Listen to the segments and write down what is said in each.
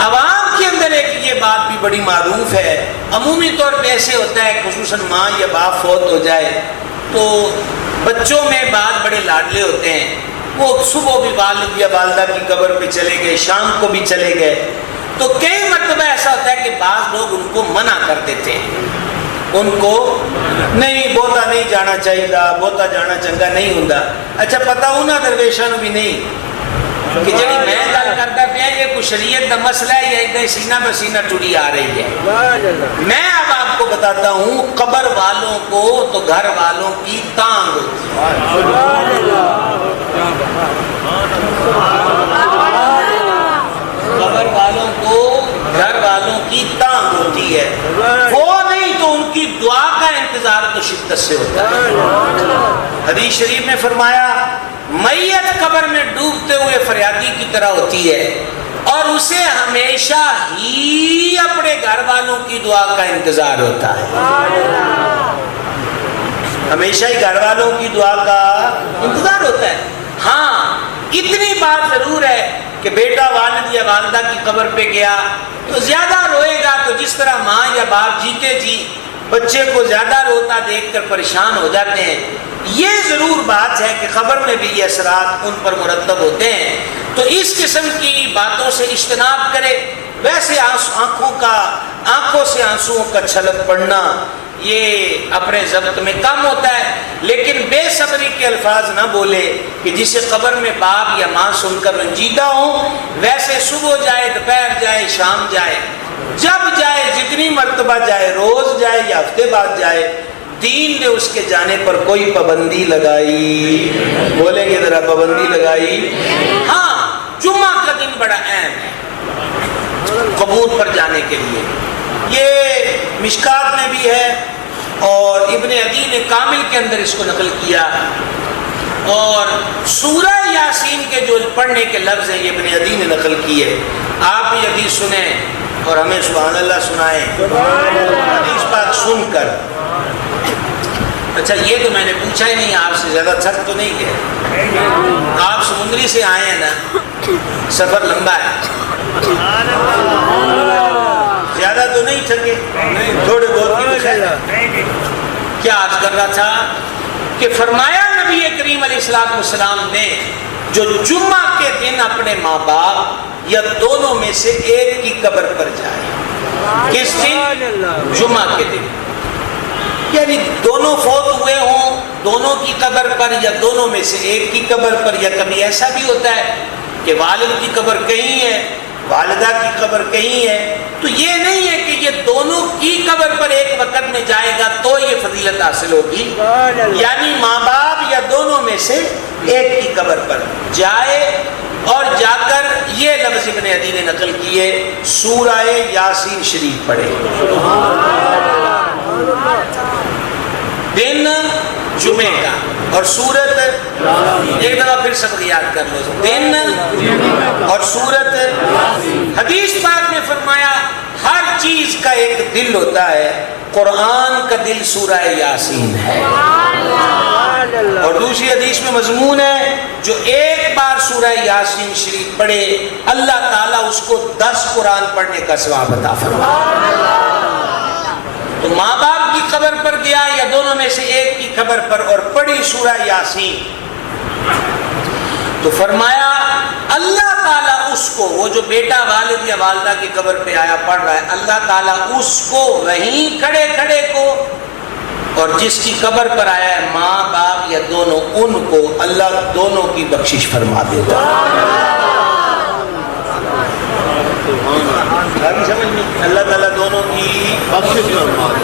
عوام کے اندر ایک یہ بات بھی بڑی معروف ہے، عمومی طور پہ ایسے ہوتا ہے خصوصاً ماں یا باپ فوت ہو جائے تو بچوں میں بعض بڑے لاڈلے ہوتے ہیں، وہ صبح بھی والد یا والدہ کی قبر پہ چلے گئے، شام کو بھی چلے گئے، تو کئی مرتبہ ایسا ہوتا ہے کہ بعض لوگ ان کو منع کر دیتے ہیں، ان کو نہیں بہتا نہیں جانا چاہیے، بہتا جانا چنگا نہیں ہوندا۔ اچھا پتہ انہاں درویشاں نوں بھی نہیں کہ جڑی میں گل کردا پیا یہ کوئی شریعت کا مسئلہ ہے یا ایک سینہ بسینہ ٹوڑی آ رہی ہے۔ میں اب آپ کو بتاتا ہوں قبر والوں کو تو گھر والوں کی تانگ قبر والوں کو گھر والوں کی تانگ ہوتی ہے، وہ نہیں تو ان کی دعا کا انتظار تو شدت سے ہوتا ہے۔ حدیث شریف میں فرمایا میت قبر میں ڈوبتے ہوئے فریادی کی طرح ہوتی ہے اور اسے ہمیشہ ہی اپنے گھر والوں کی دعا کا انتظار ہوتا ہے، ہمیشہ ہی گھر والوں کی دعا کا انتظار ہوتا ہے۔ ہاں اتنی بات ضرور ہے کہ بیٹا والد یا والدہ کی قبر پہ گیا تو زیادہ روئے گا، تو جس طرح ماں یا باپ جیتے جی بچے کو زیادہ روتا دیکھ کر پریشان ہو جاتے ہیں، یہ ضرور بات ہے کہ خبر میں بھی یہ اثرات ان پر مرتب ہوتے ہیں، تو اس قسم کی باتوں سے اجتناب کرے۔ ویسے آنکھوں سے آنسوؤں کا چھلک پڑنا یہ اپنے ضبط میں کم ہوتا ہے، لیکن بے صبری کے الفاظ نہ بولے کہ جسے قبر میں باپ یا ماں سن کر رنجیدہ ہوں۔ ویسے صبح جائے، دوپہر جائے، شام جائے، جب جائے، جتنی مرتبہ جائے، روز جائے یا ہفتے بعد جائے، دین نے اس کے جانے پر کوئی پابندی لگائی، بولیں گے ذرا پابندی لگائی؟ ہاں جمعہ کا دن بڑا اہم ہے قبور پر جانے کے لیے، یہ مشکات میں بھی ہے اور ابن عدی نے کامل کے اندر اس کو نقل کیا، اور سورہ یاسین کے جو پڑھنے کے لفظ ہیں یہ ابن عدی نے نقل کیے۔ آپ یہ حدیث سنیں اور ہمیں سبحان اللہ سنائیں، حدیث پاک سن کر۔ اچھا یہ تو میں نے پوچھا ہی نہیں، آپ سے زیادہ تھک تو نہیں گئے؟ آپ سمندری سے آئے ہیں نا، سفر لمبا ہے، زیادہ تو نہیں تھکے؟ تھوڑے بہت کی بخیر۔ کیا عرض کر رہا تھا کہ فرمایا نبی کریم علیہ السلام نے جو جمعہ کے دن اپنے ماں باپ یا دونوں میں سے ایک کی قبر پر جائے، کس دن؟ جمعہ کے دن، یعنی دونوں فوت ہوئے ہوں دونوں کی قبر پر یا دونوں میں سے ایک کی قبر پر، یا کبھی ایسا بھی ہوتا ہے کہ والد کی قبر کہیں ہے والدہ کی قبر کہیں ہے، تو یہ نہیں ہے کہ یہ دونوں کی قبر پر ایک وقت میں جائے گا تو یہ فضیلت حاصل ہوگی، یعنی ماں باپ یا دونوں میں سے ایک کی قبر پر جائے اور جا کر یہ لفظ ابن عدی نے نقل کیے، سورہ یاسین شریف پڑھے، دن جمعے کا، اور سورت ایک دفعہ پھر سب یاد کر لو، دن اور سورت۔ حدیث پاک نے فرمایا ہر چیز کا ایک دل ہوتا ہے، قرآن کا دل سورہ یاسین ہے، اور دوسری حدیث میں مضمون ہے جو ایک بار سورہ یاسین شریف پڑھے اللہ تعالیٰ اس کو 10 قرآن پڑھنے کا ثواب عطا فرمائے۔ تو ماں باپ کی قبر پر گیا یا دونوں میں سے ایک کی قبر پر اور پڑھی سورہ یاسین، تو فرمایا اللہ تعالیٰ اس کو، وہ جو بیٹا والد یا والدہ کی قبر پہ آیا پڑھ رہا ہے، اللہ تعالیٰ اس کو وہیں کھڑے کھڑے کو، اور جس کی قبر پر آیا ہے ماں باپ یا دونوں، ان کو اللہ دونوں کی بخشش فرما دے گا۔ اللہ تعالیٰ دونوں کی بخشش۔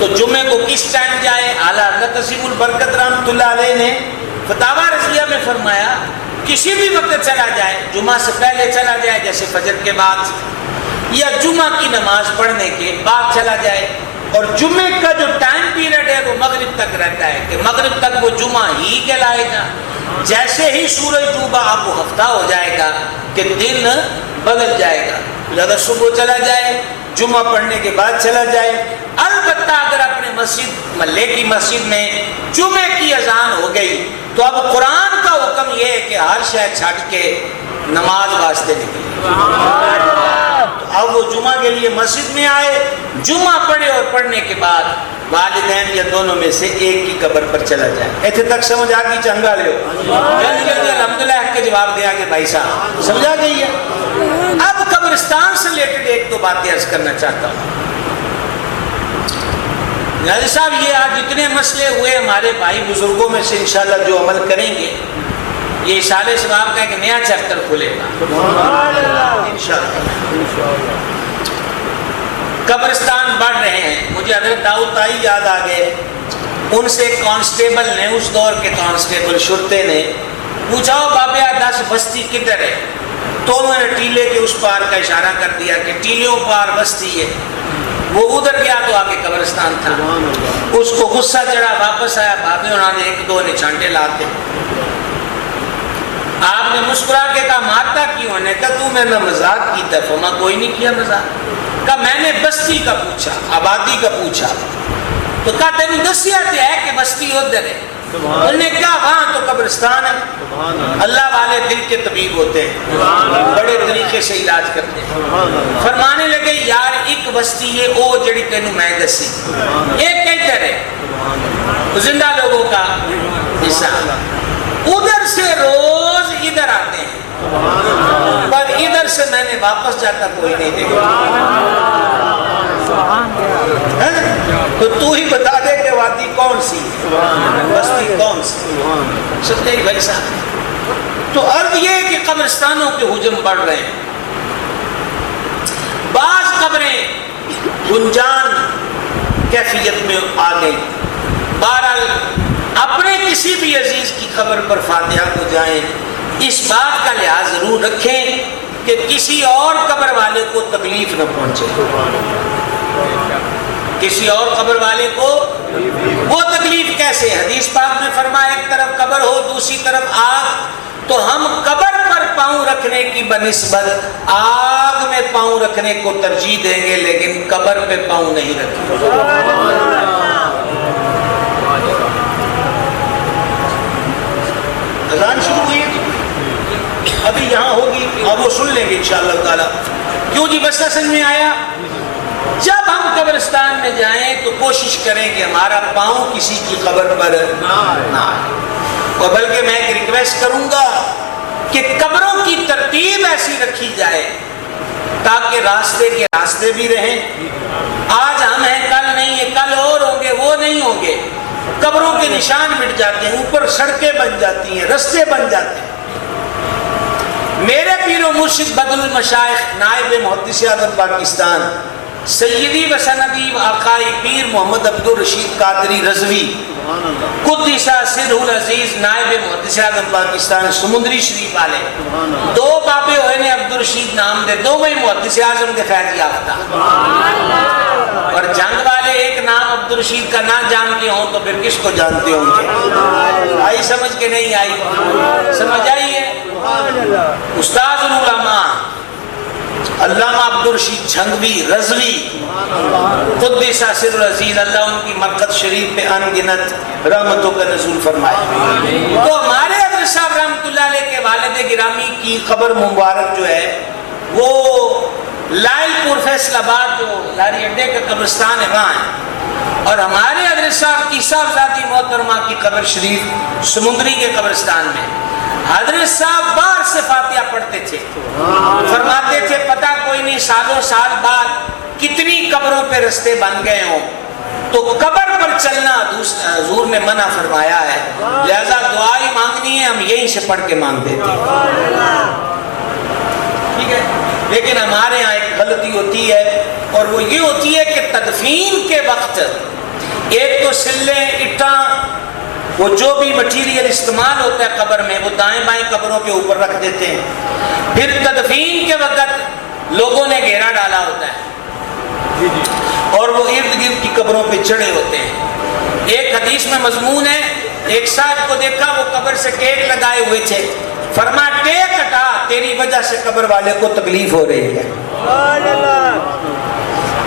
تو جمعے کو کس ٹائم جائے؟ اعلیٰ حضرت نصیب البرکت رحمۃ اللہ علیہ نے فتاوی رضیہ میں فرمایا کسی بھی وقت چلا جائے، جمعہ سے پہلے چلا جائے جیسے فجر کے بعد، یا جمعہ کی نماز پڑھنے کے بعد چلا جائے، اور جمعے کا جو ٹائم پیریڈ ہے وہ مغرب تک رہتا ہے کہ مغرب تک وہ جمعہ ہی کہلائے گا۔ جیسے ہی سورج ڈوبا اب وہ ہفتہ ہو جائے گا کہ دن بدل جائے گا، لہذا صبح چلا جائے، جمعہ پڑھنے کے بعد چلا جائے۔ البتہ اگر اپنے مسجد محلے کی مسجد میں جمعے کی اذان ہو گئی تو اب قرآن کا حکم یہ ہے کہ ہر شے چھٹ کے نماز واسطے نکلے، اب وہ جمعہ کے لیے مسجد میں آئے، جمعہ پڑھے اور پڑھنے کے بعد والدین یا دونوں میں سے ایک کی قبر پر چلا جائے. ایتھے تک سمجھ آ گئی؟ چنگا لے جلدی جلدی الحمدللہ کے جواب دیا کہ بھائی صاحب سمجھا گئی ہے. اب قبرستان سے ریلیٹڈ ایک دو باتیں عرض کرنا چاہتا ہوں. غازی صاحب یہ آج جتنے مسئلے ہوئے ہمارے بھائی بزرگوں میں سے انشاءاللہ جو عمل کریں گے یہ اشارے ثواب کا ایک نیا چیپٹر کھلے گا انشاءاللہ. قبرستان بڑھ رہے ہیں. مجھے حضرت داؤد تائی یاد آ گئے. ان سے کانسٹیبل نے، اس دور کے کانسٹیبل شرطے نے پوچھا بابے 10 بستی کدھر ہے؟ تو انہوں نے ٹیلے کے اس پار کا اشارہ کر دیا کہ ٹیلیوں پار بستی ہے. وہ ادھر گیا تو آگے قبرستان تھا. اس کو غصہ چڑھا، واپس آیا. بابے انہوں نے ایک دو نے چھانٹے لاتے. آپ نے مسکرا کے کہا مارتا کیوں؟ نے کہا تو میں نے مذاق کی تھا. فرمایا کوئی نہیں کیا مذاق. کہا میں نے بستی کا پوچھا، آبادی کا پوچھا. تو کہا تینوں دسیا تو ہے کہ بستی ادھر ہے. انہوں نے کہا وہاں تو قبرستان ہے. اللہ والے دل کے طبیب ہوتے ہیں، بڑے طریقے سے علاج کرتے ہیں. فرمانے لگے یار ایک بستی ہے او جڑی تینوں میں دسی، ایک ادھر ہے زندہ لوگوں کا حصہ. ادھر سے روز ادھر آتے ہیں پر ادھر سے میں نے واپس جاتا کوئی نہیں دیکھا. تو ہی بتا دے کہ وادی کون سی، بستی کون سی. سمجھے بھائی صاحب؟ تو عرض یہ کہ قبرستانوں کے حجم بڑھ رہے ہیں. بعض قبریں گنجان کیفیت میں آ گئی. بہرحال اپنے کسی بھی عزیز کی قبر پر فاتحہ کو جائیں، اس بات کا لحاظ ضرور رکھیں کہ کسی اور قبر والے کو تکلیف نہ پہنچے. کسی اور قبر والے کو وہ تکلیف کیسے؟ حدیث پاک میں فرمایا ایک طرف قبر ہو دوسری طرف آگ، تو ہم قبر پر پاؤں رکھنے کی بنسبت آگ میں پاؤں رکھنے کو ترجیح دیں گے، لیکن قبر پہ پاؤں نہیں رکھیں گے. اذان شروع ہوئی ہے ابھی یہاں ہوگی اور وہ سن لیں گے انشاءاللہ تعالیٰ. کیوں جی مسئلہ سمجھ میں آیا؟ جب ہم قبرستان میں جائیں تو کوشش کریں کہ ہمارا پاؤں کسی کی قبر پر نہ آئے. اور بلکہ میں ایک ریکویسٹ کروں گا کہ قبروں کی ترتیب ایسی رکھی جائے تاکہ راستے کے راستے بھی رہیں. آج ہم ہیں کل نہیں ہے، کل اور ہوں گے وہ نہیں ہوں گے. قبروں کے نشان مٹ جاتے ہیں، اوپر سڑکیں بن جاتی ہیں، رستے بن جاتے ہیں. میرے پیر و مرشد بدر المشائخ نائب محدث اعظم پاکستان سیدی و سندی و آقائی پیر محمد عبدالرشید قادری رضوی قدس سرہ العزیز نائب محدث اعظم پاکستان سمندری شریف والے دو بابے ہوئے نے عبدالرشید نام دے، دو میں محدث اعظم دے فیض یافتہ. اور جنگ والے ایک نام عبدالرشید کا نہ جانتے ہوں تو پھر کس کو جانتے ہوں گے؟ آئی سمجھ کے نہیں آئی؟ سمجھ آئی ہے؟ استاذ العلماء علامہ عبدالرشید جھنگوی رضوی قدس سر العزیز، اللہ ان کی مرقد شریف پہ انگنت رحمتوں کا نزول فرمائے. تو ہمارے حضرت صاحب رحمۃ اللہ علیہ کے والد گرامی کی قبر مبارک جو ہے وہ لائل پور فیصل آباد جو لاری اڈے کا قبرستان ہے وہاں ہے. اور ہمارے حضرت صاحب کی صاحبزادی محترمہ کی قبر شریف سمندری کے قبرستان میں. حضرت صاحب بار سے فاتحہ پڑھتے تھے، فرماتے تھے پتہ کوئی نہیں سالوں سال بعد کتنی قبروں پہ رستے بن گئے ہوں تو قبر پر چلنا حضور نے منع فرمایا ہے، لہذا دعائی مانگنی ہے ہم یہیں سے پڑھ کے مانگ دیتے ہیں. ٹھیک ہے؟ لیکن ہمارے ہاں ایک غلطی ہوتی ہے اور وہ یہ ہوتی ہے کہ تدفین کے وقت ایک تو سلے اٹھاں وہ جو بھی مٹیریل استعمال ہوتا ہے قبر میں وہ دائیں بائیں قبروں کے اوپر رکھ دیتے ہیں. پھر تدفین کے وقت لوگوں نے گھیرا ڈالا ہوتا ہے اور وہ ارد گرد کی قبروں پہ چڑھے ہوتے ہیں. ایک حدیث میں مضمون ہے، ایک صاحب کو دیکھا وہ قبر سے ٹیک لگائے ہوئے تھے، فرمایا ٹیک ہٹا تیری وجہ سے قبر والے کو تکلیف ہو رہی ہے.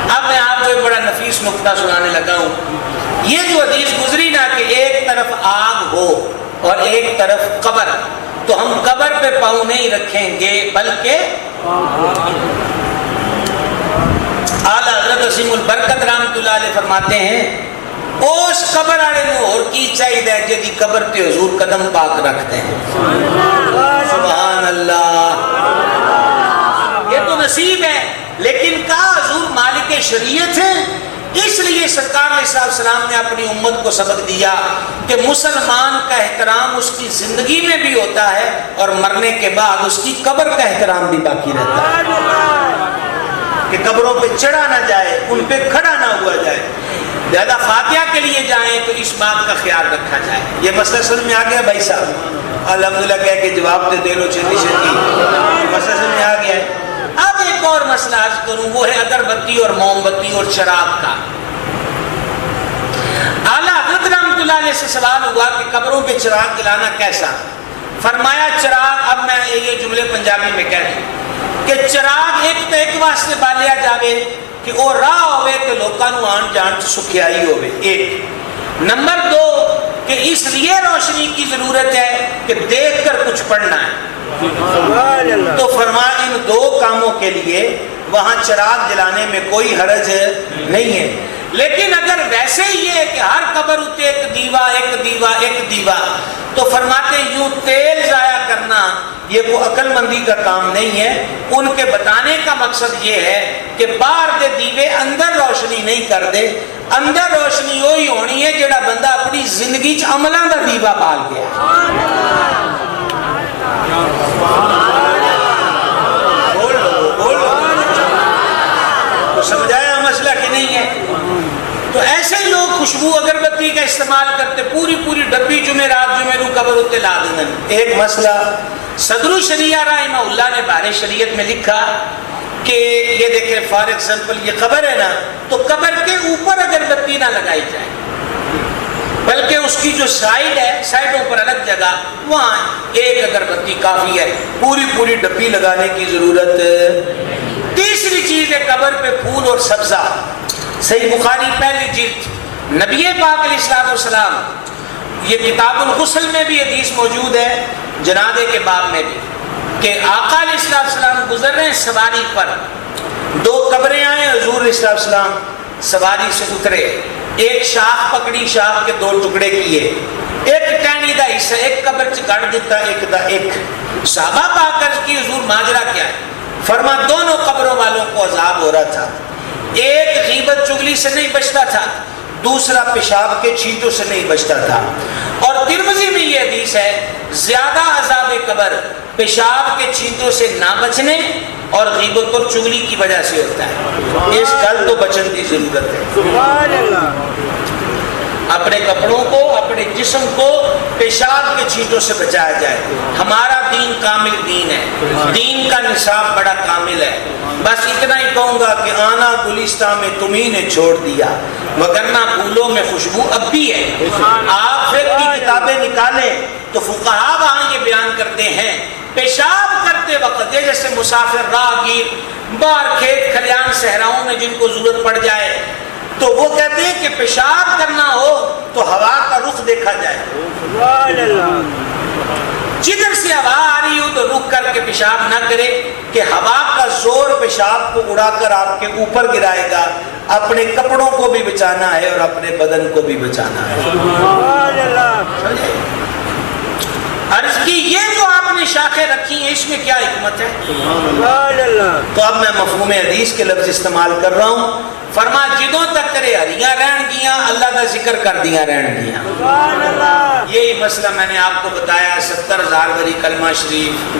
اب میں آپ کو ایک بڑا نفیس نقطہ سنانے لگا ہوں. یہ جو حدیث گزری نا کہ ایک طرف آگ ہو اور ایک طرف قبر، تو ہم قبر پہ پاؤں نہیں رکھیں گے بلکہ عظیم البرکت رحمۃ اللہ علیہ فرماتے ہیں اس قبر والے نو اور کی چاہیے جدی قبر تے حضور قدم پاک رکھتے ہیں. سبحان اللہ. یہ تو نصیب ہے. لیکن کہا حضور مالک شریعت ہے، اس لیے سرکار علیہ السلام نے اپنی امت کو سبق دیا کہ مسلمان کا احترام اس کی زندگی میں بھی ہوتا ہے اور مرنے کے بعد اس کی قبر کا احترام بھی باقی رہتا ہے، کہ قبروں پہ چڑھا نہ جائے، ان پہ کھڑا نہ ہوا جائے. زیادہ فاتحہ کے لیے جائیں تو اس بات کا خیال رکھا جائے. یہ مسئلہ سمجھ میں آ گیا بھائی صاحب؟ الحمدللہ کہہ کے جواب دے لو چھتی چھتی. مسئلہ سمجھ میں آ گیا ہے. اب ایک اور مسئلہ عرض کروں، وہ ہے اگر بتی اور موم بتی اور چراغ کا. اعلیٰ حضرت رحمۃ اللہ علیہ سے سوال ہوا کہ قبروں پہ چراغ جلانا کیسا؟ فرمایا چراغ، اب میں یہ جملے پنجابی میں کہہ دوں کہ چراغ ایک واسطے بالیا جاوے کہ وہ راہ ہوئے کہ لوکاں نو آن جان سکھیائی ہوئے. ایک نمبر دو کہ اس لیے روشنی کی ضرورت ہے کہ دیکھ کر کچھ پڑھنا ہے. تو فرمایا ان دو کاموں کے لیے وہاں چراغ جلانے میں کوئی حرج نہیں ہے. لیکن اگر ویسے ہی ہے کہ ہر قبر اتے ایک دیوا ایک دیوا ایک دیوا، تو فرماتے یوں تیل ضائع کرنا یہ کوئی عقل مندی کا کام نہیں ہے. ان کے بتانے کا مقصد یہ ہے کہ باہر دے دیوے اندر روشنی نہیں کر دے. اندر روشنی وہی ہونی ہے جڑا بندہ اپنی زندگی چ عملاں دا دیوا بال گیا. سمجھایا مسئلہ کہ نہیں ہے؟ تو ایسے ہی لوگ خوشبو اگربتی کا استعمال کرتے، پوری ڈبی جمعرات جمعرو قبر ہوتے لا دیں. ایک مسئلہ صدر الشریعہ رحمہ اللہ نے بارِ شریعت میں لکھا کہ یہ دیکھیں فار ایگزامپل یہ قبر ہے نا، تو قبر کے اوپر اگربتی نہ لگائی جائے، بلکہ اس کی جو سائڈ ہے، سائڈوں پر الگ جگہ، وہاں ایک اگربتی کافی ہے، پوری ڈبی لگانے کی ضرورت. تیسری چیز ہے قبر پہ پھول اور سبزہ. صحیح بخاری پہلی جلد نبی پاک علیہ السلام، یہ کتاب الغسل میں بھی حدیث موجود ہے، جنازے کے باب میں بھی، کہ آقا علیہ السلام گزر رہے ہیں سواری پر، دو قبریں آئے، حضور علیہ السلام سواری سے اترے، ایک شاخ پکڑی، شاخ کے دو ٹکڑے کیے، ایک ٹہنی دا حصہ ایک قبر چ گڑ دیتا، ایک دا ایک. صحابہ پاک عرض کی حضور ماجرا کیا ہے؟ فرما دونوں قبروں والوں کو عذاب ہو رہا تھا. ایک غیبت چگلی سے نہیں بچتا تھا، دوسرا پیشاب کے چھینٹوں سے نہیں بچتا تھا. اور ترمذی میں یہ حدیث ہے زیادہ عذاب قبر پیشاب کے چھینٹوں سے نہ بچنے اور غیبت اور چگلی کی وجہ سے ہوتا ہے. اس کل تو بچن کی ضرورت ہے. سبحان اللہ. اپنے کپڑوں کو، اپنے جسم کو پیشاب کے چھینٹوں سے بچایا جائے. ہمارا دین کامل دین ہے، دین کا نصاب بڑا کامل ہے. بس اتنا ہی کہوں گا کہ آنا گلستہ میں تمہیں نے چھوڑ دیا، وگرنہ پھولوں میں خوشبو اب بھی ہے. آپ فقہ کی کتابیں نکالیں تو فقہا وہاں یہ بیان کرتے ہیں پیشاب کرتے وقت جیسے مسافر راہگیر باہر کھیت کھلیان صحراؤں میں جن کو ضرورت پڑ جائے، تو وہ کہتے ہیں کہ پیشاب کرنا ہو تو ہوا کا رخ دیکھا جائے. جدھر سے ہوا آ رہی ہو تو رک کر کے پیشاب نہ کرے کہ ہوا کا زور پیشاب کو اڑا کر آپ کے اوپر گرائے گا. اپنے کپڑوں کو بھی بچانا ہے اور اپنے بدن کو بھی بچانا ہے. عرض کی یہ جو آپ نے شاخیں رکھی ہیں اس میں کیا حکمت ہے؟ تو اب میں مفہوم حدیث کے لفظ استعمال کر رہا ہوں. فرما جدوں تک کرے ہریاں رہن گیاں اللہ کا ذکر کر دیا رہن گیاں. یہی مسئلہ میں نے آپ کو بتایا. 70,000 بری کلمہ شریف،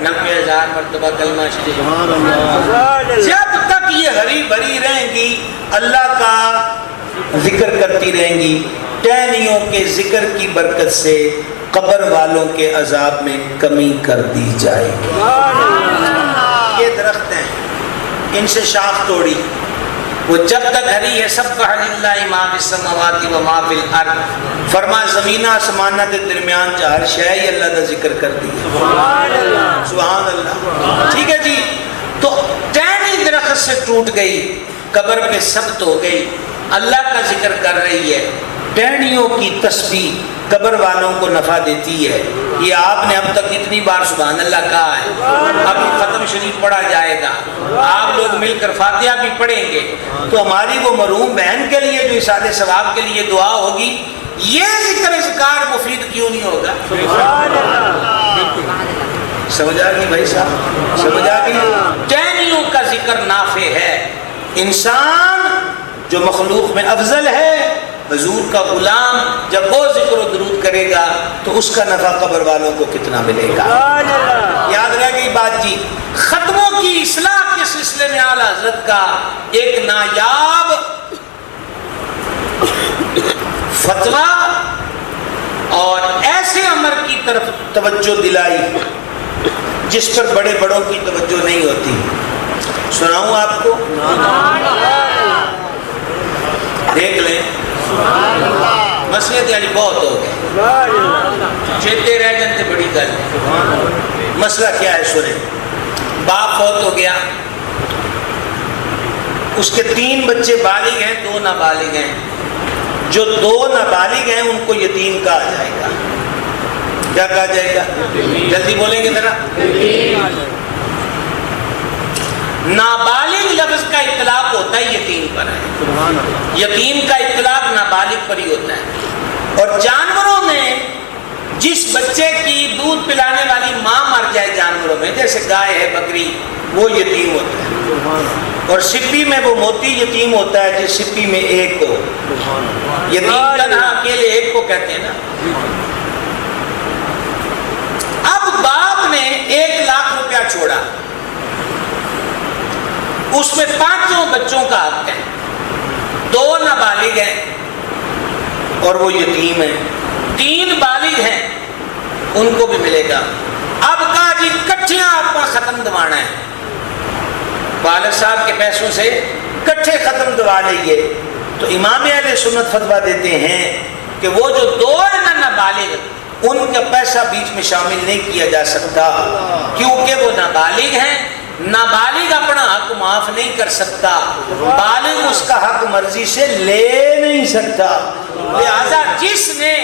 90,000 مرتبہ کلمہ شریف. جب تک یہ ہری بھری رہیں گی اللہ کا ذکر کرتی رہیں گی، ٹہنیوں کے ذکر کی برکت سے قبر والوں کے عذاب میں کمی کر دی جائے گی. یہ درخت ہیں، ان سے شاخ توڑی، وہ جب تک ہری ہے سب کا للہ ما فی السماوات و ما فی الارض. فرما زمین آسمانہ کے درمیان ہر شے ہی اللہ کا ذکر کر دی. سبحان اللہ سبحان اللہ. ٹھیک ہے جی. تو ٹہنی درخت سے ٹوٹ گئی، قبر پہ سبت ہو گئی، اللہ کا ذکر کر رہی ہے. ٹہنیوں کی تسبیح قبر والوں کو نفع دیتی ہے. یہ آپ نے اب تک کتنی بار سبحان اللہ کہا ہے، ابھی ختم شریف پڑھا جائے گا، آپ لوگ مل کر فاتحہ بھی پڑھیں گے، تو ہماری وہ مرحوم بہن کے لیے جو اصالہ ثواب کے لیے دعا ہوگی، یہ ذکر اذکار مفید کیوں نہیں ہوگا؟ سمجھا گئی بھائی صاحب؟ سمجھا گئی؟ ٹہنیوں کا ذکر نافع ہے. انسان جو مخلوق میں افضل ہے، حضور کا غلام، جب وہ ذکر و درود کرے گا تو اس کا نفع قبر والوں کو کتنا ملے گا. یاد رہ گئی بات جی. ختموں کی اصلاح کے سلسلے میں اعلیٰ حضرت کا ایک نایاب فتویٰ اور ایسے امر کی طرف توجہ دلائی جس پر بڑے بڑوں کی توجہ نہیں ہوتی. سناؤں آپ کو؟ دیکھ لیں. مسئلے تو بہت ہو گئے، چیتے رہ جاتے بڑی گل. مسئلہ کیا ہے سنیں. باپ فوت ہو گیا، اس کے 3 بچے بالغ ہیں، 2 نابالغ ہیں. جو 2 نابالغ ہیں ان کو یتیم کہا جائے گا. کیا کہا جائے گا؟ جلدی بولیں گے ذرا. نابالغ لفظ کا اطلاق ہوتا ہے یتیم پر ہے، یتیم کا اطلاق نابالغ پر ہی ہوتا ہے. اور جانوروں میں جس بچے کی دودھ پلانے والی ماں مر جائے جانوروں میں، جیسے گائے ہے، بکری، وہ یتیم ہوتا ہے. اور سپی میں وہ موتی یتیم ہوتا ہے جس سپی میں ایک ہو. یتیم تنہا اکیلے ایک کو کہتے ہیں نا. اب باپ نے 1 لاکھ روپیہ چھوڑا، اس میں 5 بچوں کا حق ہے، 2 نابالغ ہیں اور وہ یتیم ہیں، 3 بالغ ہیں، ان کو بھی ملے گا. اب کہا جی کٹھیاں آپ کا ختم دوانا ہے، والد صاحب کے پیسوں سے کٹھے ختم دوا لئیے. تو امام اہل سنت فتویٰ دیتے ہیں کہ وہ جو 2 ہیں نا نابالغ، ان کا پیسہ بیچ میں شامل نہیں کیا جا سکتا، کیونکہ وہ نابالغ ہیں. نابالغ اپنا حق معاف نہیں کر سکتا، بالغ اس کا حق مرضی سے لے نہیں سکتا. لہذا جس نے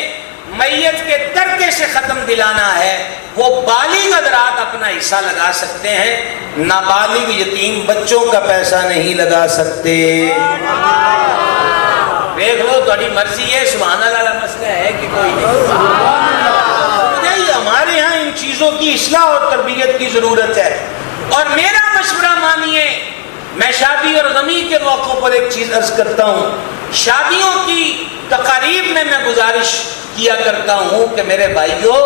میت کے ترکے سے ختم دلانا ہے وہ بالغ حضرات اپنا حصہ لگا سکتے ہیں، نابالغ یتیم بچوں کا پیسہ نہیں لگا سکتے. دیکھ لو تمہاری مرضی ہے. سبحان اللہ مسئلہ ہے کہ کوئی نہیں. ہمارے ہاں ان چیزوں کی اصلاح اور تربیت کی ضرورت ہے. اور میرا مشورہ مانیے، میں شادی اور غمی کے موقع پر ایک چیز عرض کرتا ہوں. شادیوں کی تقاریب میں گزارش کیا کرتا ہوں کہ میرے بھائیوں،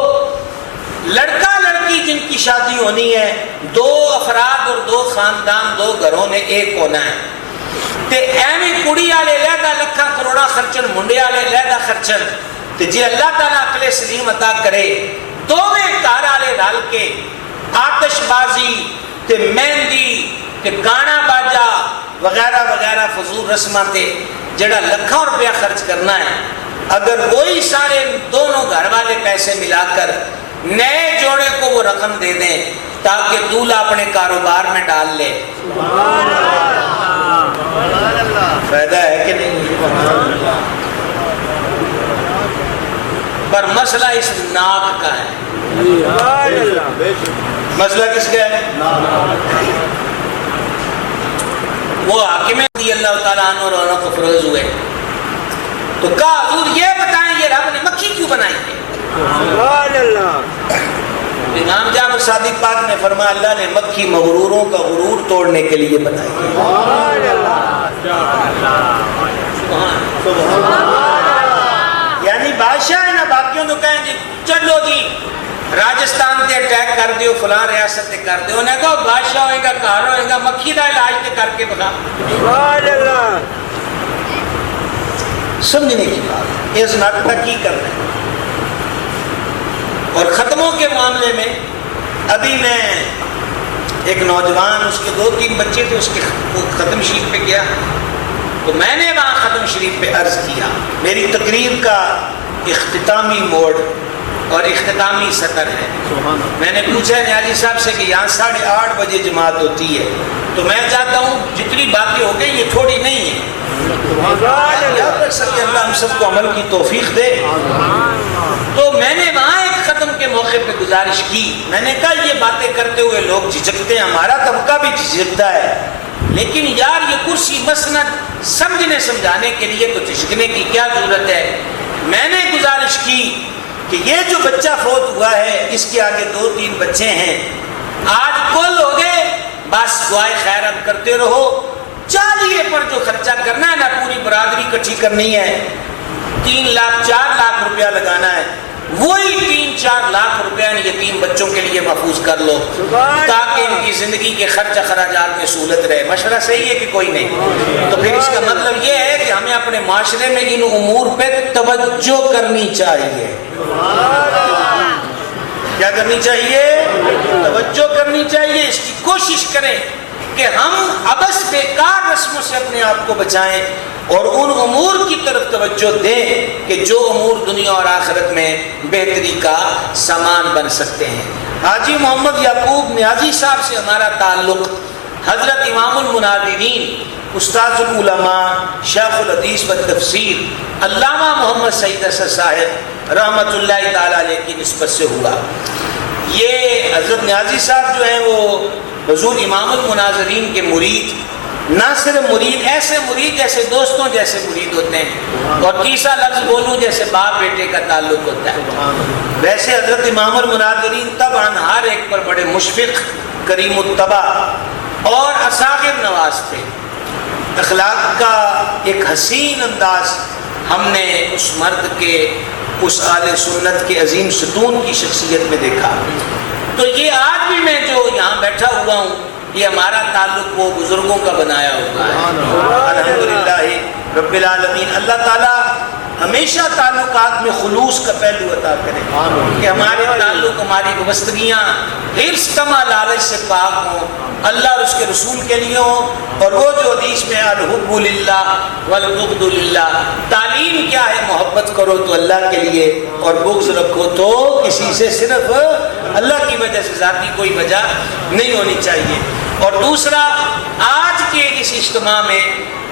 لڑکا لڑکی جن کی شادی ہونی ہے، 2 افراد اور 2 خاندان، 2 گھروں نے ایک ہونا ہے. تے ایویں کڑی والے لہدا لکھاں کروڑا خرچن، منڈے والے لہدا خرچن. تے جی اللہ تعالیٰ عقل سلیم عطا کرے، دوویں گھر والے رل کے آتش بازی تے مہندی تے گانا باجا وغیرہ وغیرہ فضول رسماں تے جڑا لکھاں روپیہ خرچ کرنا ہے، اگر وہی سارے دونوں گھر والے پیسے ملا کر نئے جوڑے کو وہ رقم دے دیں تاکہ دولہا اپنے کاروبار میں ڈال لے، فائدہ ہے کہ نہیں؟ پر مسئلہ اس ناک کا ہے. مسئلہ کس کا ہے؟ وہ حاکم رضی اللہ تعالیٰ عنہ رونق افروز ہوئے تو کہا حضور یہ بتائیں یہ رب نے مکھی کیوں بنائی ہے؟ امام جعفر صادق پاک نے فرمایا اللہ نے مکھی مغروروں کا غرور توڑنے کے لیے بنائی ہے. یعنی بادشاہ ہے نا، باقیوں تو کہیں جی چلو جی راجستان تے اٹیک کر دیو، فلاں ریاست تے کر دیو. انہیں کہو بادشاہ ہوئے گا، کار ہوئے گا، مکھی دا علاج تے کر کے بخا. سمجھنے کی بات اس ناکتہ کی کرنا ہے. اور ختموں کے معاملے میں ابھی میں ایک نوجوان، اس کے 2-3 بچے تھے، اس کے ختم شریف پہ گیا تو میں نے وہاں ختم شریف پہ عرض کیا. میری تقریر کا اختتامی موڈ اور اختتامی سطر ہے. میں نے پوچھا نیازی صاحب سے کہ یہاں 8:30 بجے جماعت ہوتی ہے تو میں چاہتا ہوں جتنی باتیں ہو گئی یہ تھوڑی نہیں ہے، اللہ ہم سب کو عمل کی توفیق دے. تو میں نے وہاں ایک ختم کے موقع پہ گزارش کی. میں نے کہا یہ باتیں کرتے ہوئے لوگ جھجکتے ہیں, ہمارا طبقہ بھی جھجکتا ہے, لیکن یار یہ کرسی مسند سمجھنے سمجھانے کے لیے تو جھجکنے کی کیا ضرورت ہے. میں نے گزارش کی کہ یہ جو بچہ فوت ہوا ہے اس کے آگے 2-3 بچے ہیں, آج کل ہو گئے, بس دعائے خیرات کرتے رہو. چالیے پر جو خرچہ کرنا ہے نا, پوری برادری اکٹھی کرنی ہے, 3 لاکھ 4 لاکھ روپیہ لگانا ہے, وہی 3-4 لاکھ روپیہ یتیم بچوں کے لیے محفوظ کر لو تاکہ ان کی زندگی کے خرچ اخراجات میں سہولت رہے. مشورہ صحیح ہے کہ کوئی نہیں؟ تو پھر اس کا مطلب یہ ہے کہ ہمیں اپنے معاشرے میں ان امور پہ توجہ کرنی چاہیے. کیا کرنی چاہیے؟ توجہ کرنی چاہیے. اس کی کوشش کریں کہ ہم عبث بیکار رسموں سے اپنے آپ کو بچائیں اور ان امور کی طرف توجہ دیں کہ جو امور دنیا اور آخرت میں بہتری کا سامان بن سکتے ہیں. حاجی محمد یعقوب نیازی صاحب سے ہمارا تعلق حضرت امام المناظرین, استاد العلماء, شیخ الحدیث و تفسیر علامہ محمد سعید اسد صاحب رحمۃ اللہ تعالی علیہ کی نسبت سے ہوا. یہ حضرت نیازی صاحب جو ہیں وہ حضور امام المناظرین کے مرید, نہ صرف مرید, ایسے مرید جیسے دوستوں جیسے مرید ہوتے ہیں, اور تیسرا لفظ بولوں جیسے باپ بیٹے کا تعلق ہوتا ہے. ویسے حضرت امام المناظرین طبعاً ہر ایک پر بڑے مشفق, کریم الطبع اور اصاغر نواز تھے. اخلاق کا ایک حسین انداز ہم نے اس مرد کے, اس اہل سنت کے عظیم ستون کی شخصیت میں دیکھا. تو یہ آج بھی میں جو یہاں بیٹھا ہوا ہوں, یہ ہمارا تعلق وہ بزرگوں کا بنایا ہوا ہے. الحمدللہ رب العالمین. اللہ تعالیٰ ہمیشہ تعلقات میں خلوص کا پہلو عطا کرے کہ ہمارے تعلق, ہماری وابستگیاں حرص طمع لالچ سے پاک ہوں, اللہ اور اس کے رسول کے لیے ہوں. اور وہ جو حدیث میں الحب للہ والبغض للہ, تعلیم کیا ہے, محبت کرو تو اللہ کے لیے اور بغض رکھو تو کسی سے, صرف اللہ کی وجہ سے, ذاتی کوئی وجہ نہیں ہونی چاہیے. اور دوسرا, آج کے اس اجتماع میں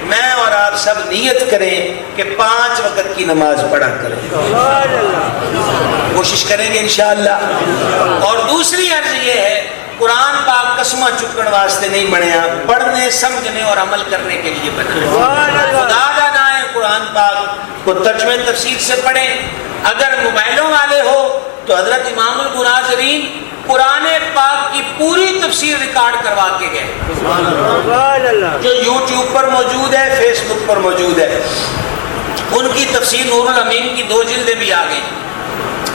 میں اور آپ سب نیت کریں کہ 5 وقت کی نماز پڑھا کریں, کوشش کریں گے انشاءاللہ. اور دوسری عرض یہ ہے, قرآن پاک قسمہ چکن واسطے نہیں بنیا, پڑھنے سمجھنے اور عمل کرنے کے لیے بنا. خدا جانا ہے قرآن پاک کو ترجمہ تفسیر سے پڑھیں. اگر موبائلوں والے ہو تو حضرت امام المناظرین قرآن پاک کی پوری تفسیر ریکارڈ کروا کے گئے, جو یوٹیوب پر موجود ہے, فیس بک پر موجود ہے. ان کی تفسیر نور الامین کی 2 جلدیں بھی آ گئی,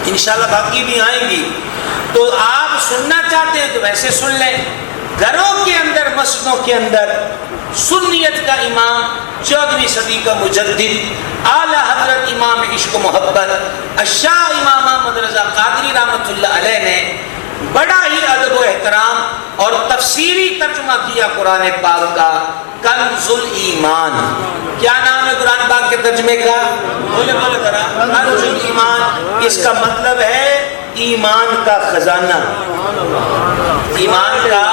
انشاءاللہ باقی بھی آئیں گی. تو آپ سننا چاہتے ہیں تو ویسے سن لیں. گھروں کے اندر, مسجدوں کے اندر سنیت کا امام, 14ویں صدی کا مجدد اعلیٰ حضرت امام عشق و محبت الشاہ امام احمد رضا قادری رحمۃ اللہ علیہ نے بڑا ہی ادب و احترام اور تفسیری ترجمہ کیا قرآن پاک کا, کنز الایمان. کیا نام ہے قرآن پاک کے ترجمے کا؟ بولے بولے ذرا. کنز الایمان, اس کا مطلب ہے ایمان کا خزانہ. ایمان کا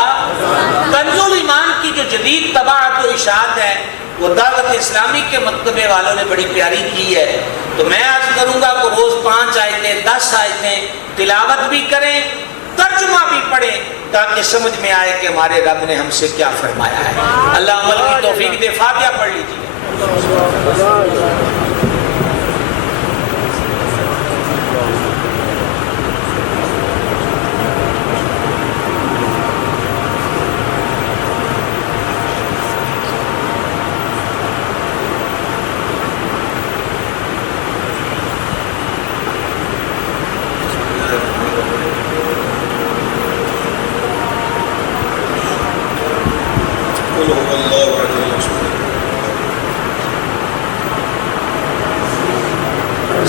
کنز الایمان کی جو جدید طباعت و اشاعت ہے وہ دعوت اسلامی کے مکتبے والوں نے بڑی پیاری کی ہے. تو میں عرض کروں گا کہ روز 5 آیتیں 10 آیتیں تلاوت بھی کریں, ترجمہ بھی پڑھیں, تاکہ سمجھ میں آئے کہ ہمارے رب نے ہم سے کیا فرمایا ہے. اللہ عمل کی توفیق دے. فاتحہ پڑھ لیجیے.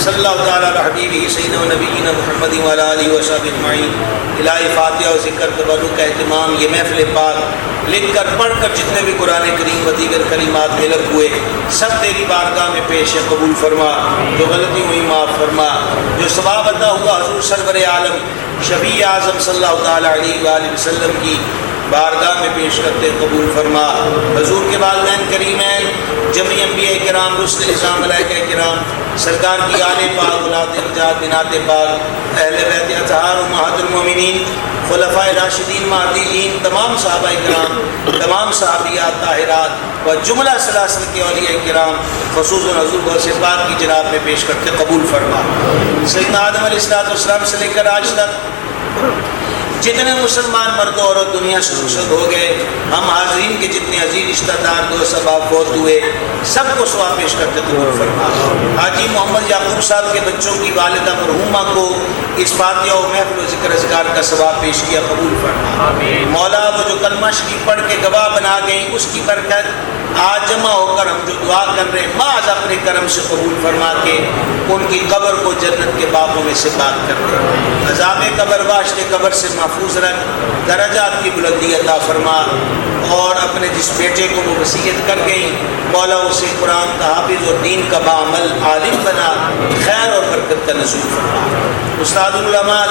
صلی اللہ تعالیٰ علی حبیبہ سیدنا و نبینا محمد و علی آلہ و صحبہ اجمعین. الہی فاتحہ و ذکر تبرک کا اہتمام یہ محفل پاک لکھ کر پڑھ کر جتنے بھی قرآن کریم و دیگر کلمات ملک ہوئے سب تیری بارگاہ میں پیش قبول فرما. جو غلطی ہوئی معاف فرما. جو ثواب عطا ہوا حضور سرور عالم شفیع اعظم صلی اللہ تعالیٰ علیہ وآلہ وسلم کی بارگاہ میں پیش کرتے قبول فرما. حضور کے والدین کریمین جمی انبیاء کرام رسل نظام ملائکہ کرام سرکار کی آل پاک اولاد امجاد بنات پاک اہل بیت اطہار امہات المومنین خلفائے راشدین مہدیین تمام صحابہ کرام تمام صحابیات طاہرات و جملہ سلاسل کے اولیاء کرام خصوصاً حضور غوث پاک کی جناب میں پیش کرتے قبول فرما۔ سیدنا آدم علیہ السلام سے لے کر آج تک جتنے مسلمان مرد و عورت دنیا سے رخصت ہو گئے، ہم حاضرین کے جتنے عزیز رشتہ دار دوست احباب فوت ہوئے، سب کو ثواب پیش کرتے قبول فرما۔ حاجی محمد یعقوب صاحب کے بچوں کی والدہ مرحومہ کو اس فاتحہ و محفل و ذکر اذکار کا ثواب پیش کیا قبول فرما۔ مولا وہ جو کلمہ شریف پڑھ کے گواہ بنا گئیں اس کی برکت آج جمع ہو کر ہم جو دعا کر رہے ہیں محض اپنے کرم سے قبول فرما کے ان کی قبر کو جنت کے باغوں میں سے بات کر دے، عذاب قبر واشت قبر سے محفوظ رکھ، درجات کی بلندی عطا فرما، اور اپنے جس بیٹے کو وہ وصیت کر گئی مولا اسے قرآن کا حافظ اور دین کا بعمل عالم بنا، خیر اور برکت کا نزول فرما۔ استاد العلماء